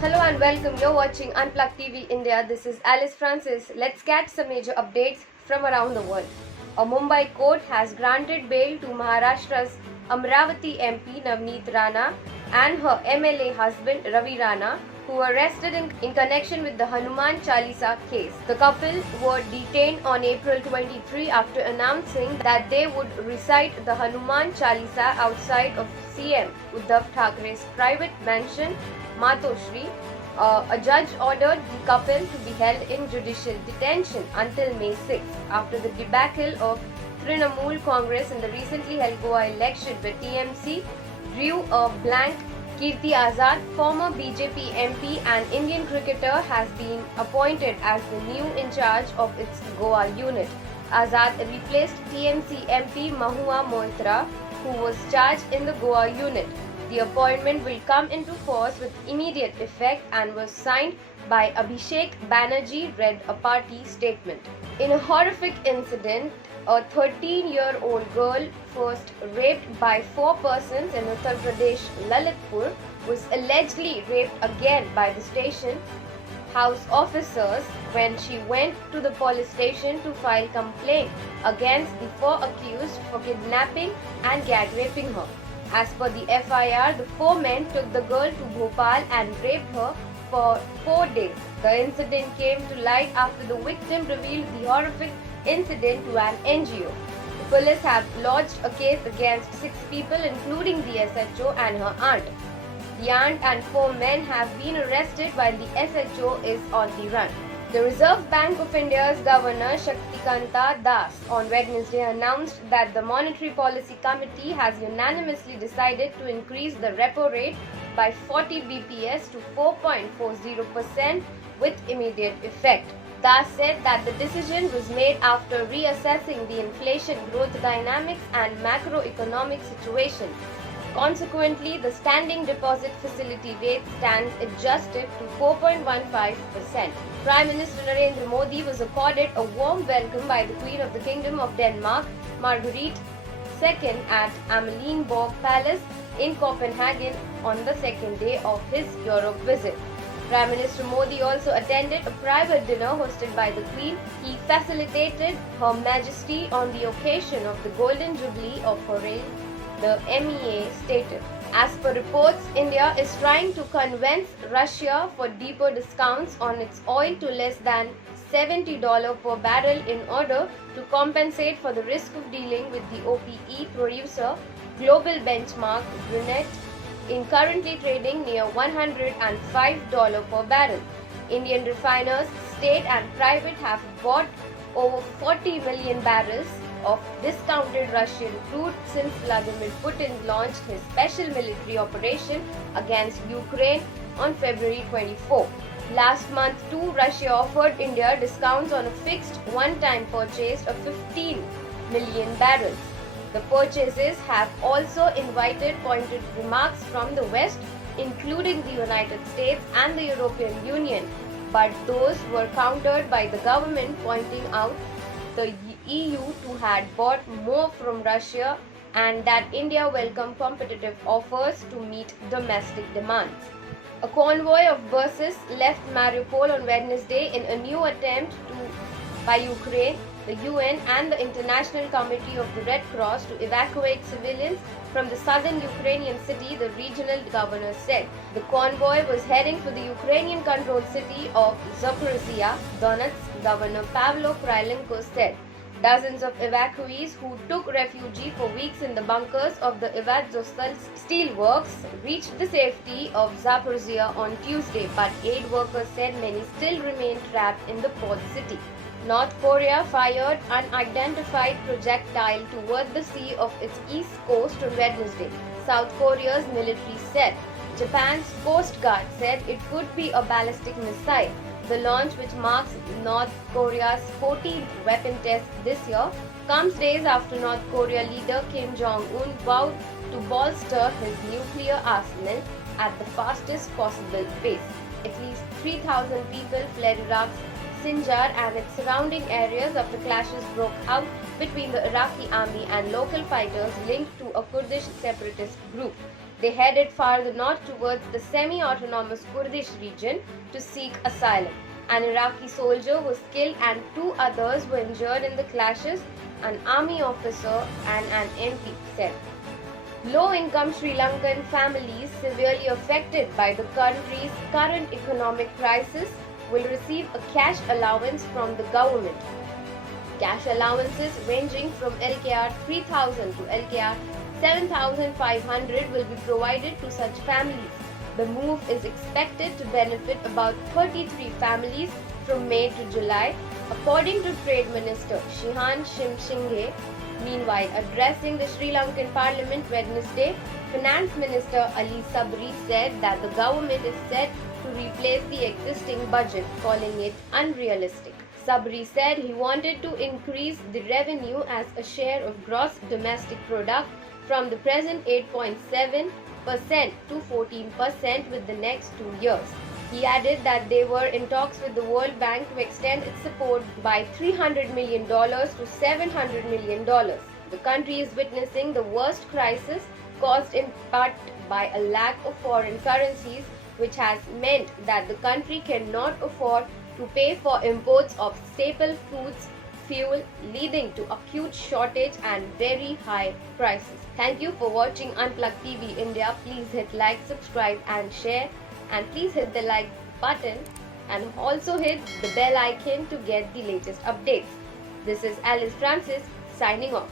Hello and welcome. You're watching Unplugged TV India. This is Alice Francis. Let's catch some major updates from around the world. A Mumbai court has granted bail to Maharashtra's Amravati MP Ravi Rana and her MLA husband Ravi Rana, who were arrested in connection with the Hanuman Chalisa case. The couple were detained on April 23 after announcing that they would recite the Hanuman Chalisa outside of CM Uddhav Thackeray's private mansion Matoshri. A judge ordered the couple to be held in judicial detention until May 6 after the debacle of Trinamool Congress in the recently held Goa election, where TMC drew a blank. Kirti Azad, former BJP MP and Indian cricketer, has been appointed as the new in charge of its Goa unit. Azad replaced TMC MP Maha MP, who was charged in the Goa unit. The appointment will come into force with immediate effect and was signed by Abhishek Banerjee, read a party statement. In a horrific incident, a 13-year-old girl, first raped by 4 persons in Uttar Pradesh, Lalitpur, was allegedly raped again by the station house officers when she went to the police station to file complaint against the 4 accused for kidnapping and gag raping her. As per the FIR, the 4 men took the girl to Bhopal and raped her for 4 days. The incident came to light after the victim revealed the horrific incident to an NGO. The police have lodged a case against 6 people, including the SHO and her aunt. The aunt and 4 men have been arrested while the SHO is on the run. The Reserve Bank of India's Governor Shaktikanta Das on Wednesday announced that the Monetary Policy Committee has unanimously decided to increase the repo rate by 40 bps to 4.40% with immediate effect. Das said that the decision was made after reassessing the inflation growth dynamics and macroeconomic situation. Consequently, the standing deposit facility rate stands adjusted to 4.15%. Prime Minister Narendra Modi was accorded a warm welcome by the Queen of the Kingdom of Denmark Margrethe II at Amalienborg Palace in Copenhagen on the second day of his Europe visit. Prime Minister Modi also attended a private dinner hosted by the Queen. He facilitated Her Majesty on the occasion of the Golden Jubilee of her reign, the MEA stated. As per reports, India is trying to convince Russia for deeper discounts on its oil to less than $70 per barrel in order to compensate for the risk of dealing with the OPE producer global benchmark Brent in currently trading near $105 per barrel. Indian refiners, state and private, have bought over 40 million barrels of discounted Russian crude since Vladimir Putin launched his special military operation against Ukraine on February 24. Last month too, Russia offered India discounts on a fixed one-time purchase of 15 million barrels. The purchases have also invited pointed remarks from the West, including the United States and the European Union, but those were countered by the government pointing out the EU too had bought more from Russia and that India welcomed competitive offers to meet domestic demands. A convoy of buses left Mariupol on Wednesday in a new attempt by Ukraine, the UN and the International Committee of the Red Cross to evacuate civilians from the southern Ukrainian city, the regional governor said. The convoy was heading for the Ukrainian-controlled city of Zaporizhia, Donetsk, Governor Pavlo Krylenko said. Dozens of evacuees who took refuge for weeks in the bunkers of the Azovstal steelworks reached the safety of Zaporizhia on Tuesday, but aid workers said many still remain trapped in the port city. North Korea fired unidentified projectile toward the sea of its east coast on Wednesday, South Korea's military said. Japan's Coast Guard said it could be a ballistic missile. The launch, which marks North Korea's 14th weapon test this year, comes days after North Korea leader Kim Jong-un vowed to bolster his nuclear arsenal at the fastest possible pace. At least 3,000 people fled Iraq's Sinjar and its surrounding areas after clashes broke out between the Iraqi army and local fighters linked to a Kurdish separatist group. They headed farther north towards the semi-autonomous Kurdish region to seek asylum. An Iraqi soldier was killed and 2 others were injured in the clashes, an army officer and an MP said. Low-income Sri Lankan families severely affected by the country's current economic crisis will receive a cash allowance from the government. Cash allowances ranging from LKR 3,000 to LKR 7,500 will be provided to such families. The move is expected to benefit about 33 families from May to July, according to Trade Minister Shihan Shimshinghe. Meanwhile, addressing the Sri Lankan Parliament Wednesday, Finance Minister Ali Sabri said that the government is set to replace the existing budget, calling it unrealistic. Sabri said he wanted to increase the revenue as a share of gross domestic product from the present 8.7% to 14% with the next 2 years. He added that they were in talks with the World Bank to extend its support by $300 million to $700 million. The country is witnessing the worst crisis caused in part by a lack of foreign currencies, which has meant that the country cannot afford to pay for imports of staple foods, fuel, leading to acute shortage and very high prices. Thank you for watching Unplugged TV India. Please hit like, subscribe and share. And please hit the like button and also hit the bell icon to get the latest updates. This is Alice Francis signing off.